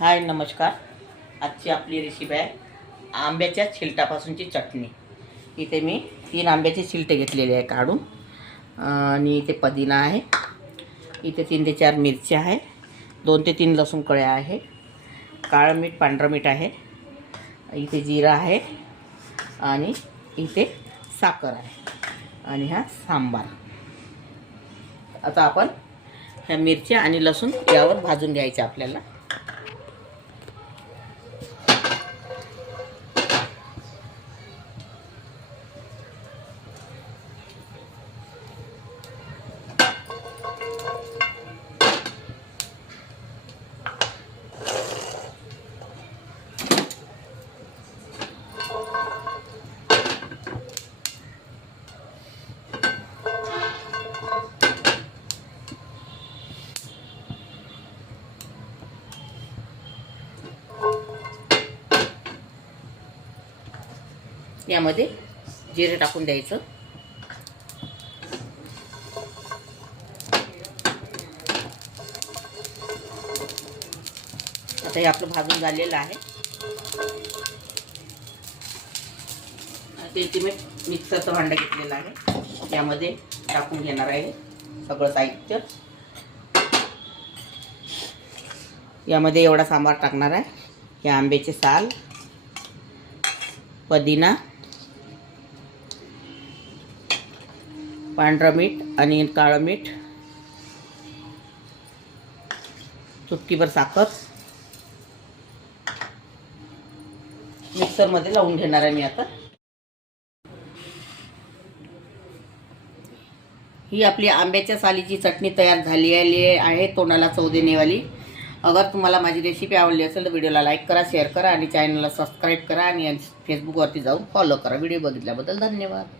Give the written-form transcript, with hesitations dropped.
हाय नमस्कार. आजची आपली रेसिपी आहे आंब्याच्या छिलटापासूनची चटणी. इथे मी 3 आंब्याचे छिलटे घेतलेले आहे काढून, आणि इथे पुदिना आहे, इथे 3 ते 4 मिरच्या आहे, 2 ते 3 लसूण कळ्या आहे, काळं मीठ पांढरं मीठ आहे, इथे जिरा आहे, आणि इथे साखर आहे, आणि हा सांबार. आता आपण ह्या मिरच्या आणि लसूण यावर भाजून घ्यायचे आपल्याला. यामध्ये जिरे टाकून द्यायचं. आता हे आपलं भाजून झालेलं आहे. ते मी मिक्सरचं भांडं घेतलेलं आहे, यामध्ये टाकून घेणार आहे सगळं साहित्य. यामध्ये एवढा सांबार टाकणार आहे. या आंब्याचे साल, पुदिना, पांढरं मीठ आणि काळं मीठ, चुटकीभर साखर मिक्सरमध्ये लावून घेणार आहे मी. आता ही आपली आंब्याच्या सालीची चटणी तयार झाली आहे, तोंडाला चव देणेवाली. अगर तुम्हाला माझी रेसिपी आवडली असेल तर व्हिडिओला लाईक करा, शेअर करा आणि चॅनलला सबस्क्राईब करा, आणि फेसबुकवरती जाऊन फॉलो करा. व्हिडिओ बघितल्याबद्दल धन्यवाद.